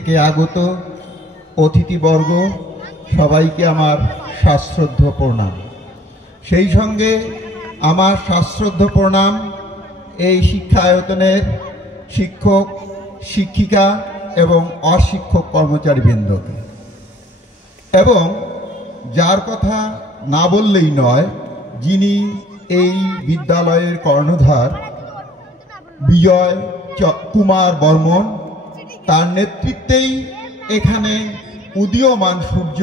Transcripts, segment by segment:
থেকে আগত অতিথিবর্গ সবাইকে আমার সশ্রদ্ধ প্রণাম। সেই সঙ্গে আমার সশ্রদ্ধ প্রণাম এই শিক্ষায়তনের শিক্ষক, শিক্ষিকা এবং অশিক্ষক কর্মচারীবৃন্দকে, এবং যার কথা না বললেই নয়, যিনি এই বিদ্যালয়ের কর্ণধার বিজয় কুমার বর্মন, তার নেতৃত্বেই এখানে উদীয়মান সূর্য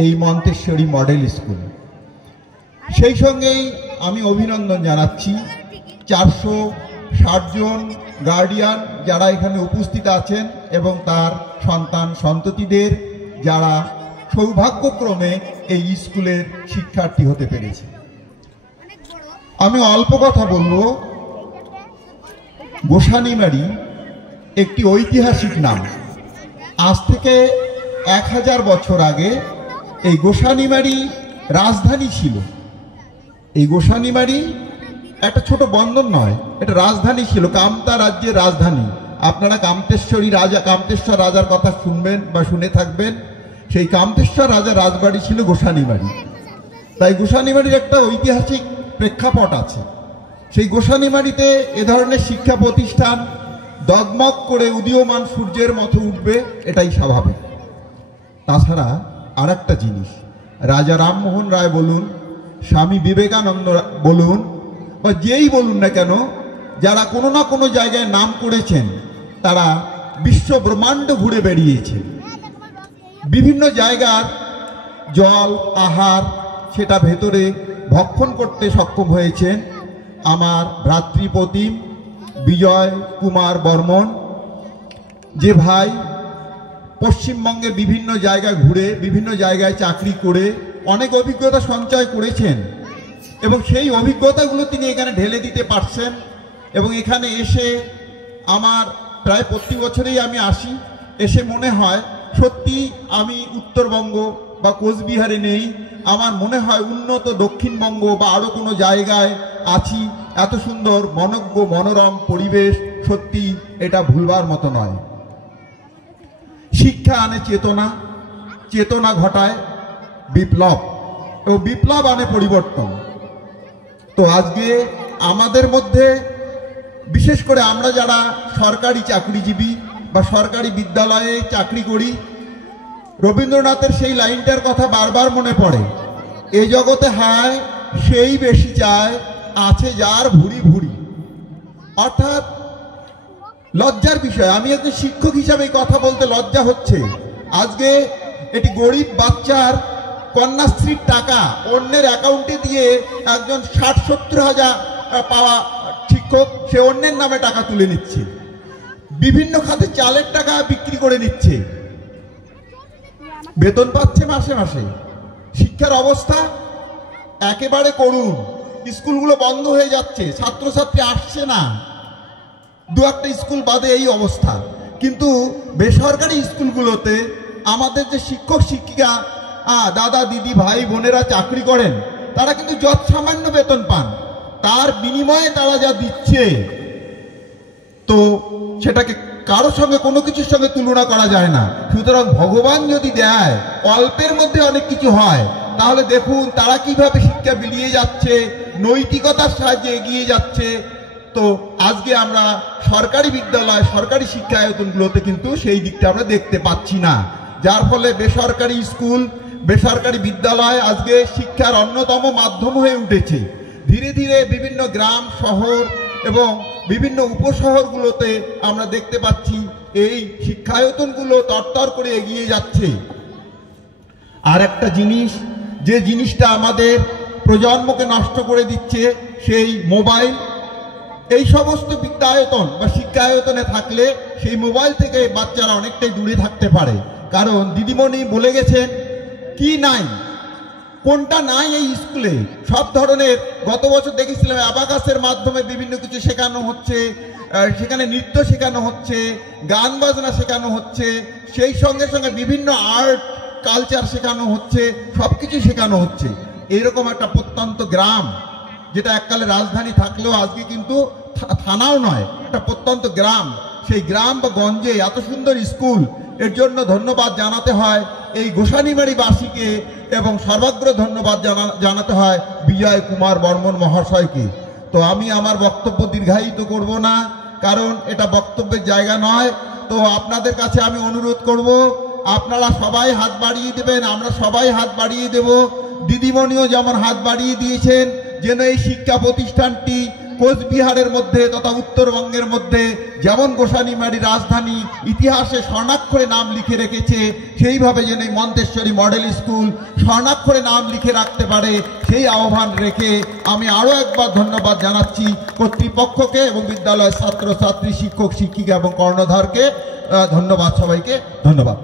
এই মন্তেশ্বরী মডেল স্কুল। সেই সঙ্গেই আমি অভিনন্দন জানাচ্ছি 460 জন গার্ডিয়ান যারা এখানে উপস্থিত আছেন এবং তার সন্তান সন্ততিদের যারা সৌভাগ্যক্রমে এই স্কুলের শিক্ষার্থী হতে পেরেছে। আমি অল্প কথা বলবো। গোসানিমারি একটি ঐতিহাসিক নাম। আজ থেকে 1000 বছর আগে এই গোসানিমারি রাজধানী ছিল। এই গোসানিমারি একটা ছোট বন্দর নয়, এটা রাজধানী ছিল, কামতা রাজ্যের রাজধানী। আপনারা কামতেশ্বর রাজার কথা শুনবেন বা শুনে থাকবেন। সেই কামতেশ্বর রাজার রাজবাড়ি ছিল গোসানিমারি। তাই গোসানিমারির একটা ঐতিহাসিক প্রেক্ষাপট আছে। সেই গোসানিমারিতে এ ধরনের শিক্ষা প্রতিষ্ঠান দগমগ করে উদীয়মান সূর্যের মতো উঠবে, এটাই স্বাভাবিক। তাছাড়া আর একটা জিনিস, রাজা রামমোহন রায় বলুন, স্বামী বিবেকানন্দ বলুন, বা যেই বলুন না কেন, যারা কোনো না কোনো জায়গায় নাম করেছেন, তারা বিশ্ব ব্রহ্মাণ্ড ঘুরে বেরিয়েছে। বিভিন্ন জায়গার জল আহার সেটা ভেতরে ভক্ষণ করতে সক্ষম হয়েছেন আমার ভ্রাতৃপ্রতিম বিজয় কুমার বর্মন, যে ভাই পশ্চিমবঙ্গের বিভিন্ন জায়গায় ঘুরে, বিভিন্ন জায়গায় চাকরি করে অনেক অভিজ্ঞতা সঞ্চয় করেছেন, এবং সেই অভিজ্ঞতাগুলো তিনি এখানে ঢেলে দিতে পারছেন। এবং এখানে এসে আমার প্রায় প্রতি বছরেই আমি আসি, এসে মনে হয় সত্যি আমি উত্তরবঙ্গ বা কোচবিহারে নেই, আমার মনে হয় উন্নত দক্ষিণবঙ্গ বা আরও কোনো জায়গায় আছি। এত সুন্দর মনোজ্ঞ মনোরম পরিবেশ, সত্যি এটা ভুলবার মতো নয়। শিক্ষা আনে চেতনা, চেতনা ঘটায় বিপ্লব, ও বিপ্লব আনে পরিবর্তন। তো আজকে আমাদের মধ্যে বিশেষ করে আমরা যারা সরকারি চাকরিজীবী বা সরকারি বিদ্যালয়ে চাকরি করি, রবীন্দ্রনাথের সেই লাইনটার কথা বারবার মনে পড়ে, এ জগতে হায় সেই বেশি চায়, আছে যার ভুরি ভুরি। অর্থাৎ লজ্জার বিষয়, আমি একজন শিক্ষক হিসাবে এই কথা বলতে লজ্জা হচ্ছে। আজকে এটি গরিব বাচ্চার কন্যাশ্রীর টাকা অন্যের অ্যাকাউন্টে দিয়ে একজন 60-70 হাজার পাওয়া শিক্ষক সে অন্যের নামে টাকা তুলে নিচ্ছে, বিভিন্ন খাতে চালের টাকা বিক্রি করে নিচ্ছে, বেতন পাচ্ছে মাসে মাসে। শিক্ষার অবস্থা একেবারে করুণ। স্কুলগুলো বন্ধ হয়ে যাচ্ছে, ছাত্রছাত্রী আসছে না, দু একটা স্কুল বাদে এই অবস্থা। কিন্তু বেসরকারি স্কুলগুলোতে আমাদের যে শিক্ষক শিক্ষিকা দাদা দিদি ভাই বোনেরা চাকরি করেন, তারা কিন্তু যৎসামান্য বেতন পান, তার বিনিময়ে তারা যা দিচ্ছে, তো সেটাকে কারোর সঙ্গে কোনো কিছুর সঙ্গে তুলনা করা যায় না। সুতরাং ভগবান যদি দেয়, অল্পের মধ্যে অনেক কিছু হয়, তাহলে দেখুন তারা কিভাবে শিক্ষা বিলিয়ে যাচ্ছে, নৈতিকতার সাহায্যে এগিয়ে যাচ্ছে। তো আজকে আমরা সরকারি বিদ্যালয়, সরকারি শিক্ষায়তনগুলোতে কিন্তু সেই দিকটা আমরা দেখতে পাচ্ছি না, যার ফলে বেসরকারি স্কুল, বেসরকারি বিদ্যালয় আজকে শিক্ষার অন্যতম মাধ্যম হয়ে উঠেছে। ধীরে ধীরে বিভিন্ন গ্রাম শহর এবং বিভিন্ন উপশহরগুলোতে আমরা দেখতে পাচ্ছি এই শিক্ষায়তনগুলো তরতর করে এগিয়ে যাচ্ছে। আর একটা জিনিস, যে জিনিসটা আমাদের প্রজন্মকে নষ্ট করে দিচ্ছে, সেই মোবাইল। এই সমস্ত বিদ্যায়তন বা শিক্ষায়তনে থাকলে সেই মোবাইল থেকে বাচ্চারা অনেকটাই দূরে থাকতে পারে। কারণ দিদিমণি বলে গেছেন কি নাই, কোনটা নাই এই স্কুলে। সব ধরনের, গত বছর দেখেছিলাম অ্যাবাকাসের মাধ্যমে বিভিন্ন কিছু শেখানো হচ্ছে, সেখানে নৃত্য শেখানো হচ্ছে, গান বাজনা শেখানো হচ্ছে, সেই সঙ্গে সঙ্গে বিভিন্ন আর্ট কালচার শেখানো হচ্ছে, সব কিছু শেখানো হচ্ছে। এরকম একটা প্রত্যন্ত গ্রাম, যেটা এককালে রাজধানী থাকলেও আজকে কিন্তু থানাও নয়, একটা প্রত্যন্ত গ্রাম, সেই গ্রাম বা গঞ্জে এত সুন্দর স্কুল, এর জন্য ধন্যবাদ জানাতে হয় এই গোসানিমারিবাসীকে এবং সর্বাগ্র ধন্যবাদ জানাতে হয় বিজয় কুমার বর্মন মহাশয়কে। তো আমি আমার বক্তব্য দীর্ঘায়িত করব না, কারণ এটা বক্তব্যের জায়গা নয়। তো আপনাদের কাছে আমি অনুরোধ করব, আপনারা সবাই হাত বাড়িয়ে দেবেন, আমরা সবাই হাত বাড়িয়ে দেব। দিদিমণিও যেমন হাত বাড়িয়ে দিয়েছেন যেন এই শিক্ষা প্রতিষ্ঠানটি কোচবিহারের মধ্যে তথা উত্তরবঙ্গের মধ্যে যেমন গোসানিমারি রাজধানী ইতিহাসে স্বর্ণাক্ষরে নাম লিখে রেখেছে, সেইভাবে যেন এই মন্তেশ্বরী মডেল স্কুল স্বর্ণাক্ষরে নাম লিখে রাখতে পারে, সেই আহ্বান রেখে আমি আরও একবার ধন্যবাদ জানাচ্ছি কর্তৃপক্ষকে এবং বিদ্যালয়ের ছাত্র ছাত্রী, শিক্ষক শিক্ষিকা এবং কর্ণধারকে। ধন্যবাদ, সবাইকে ধন্যবাদ।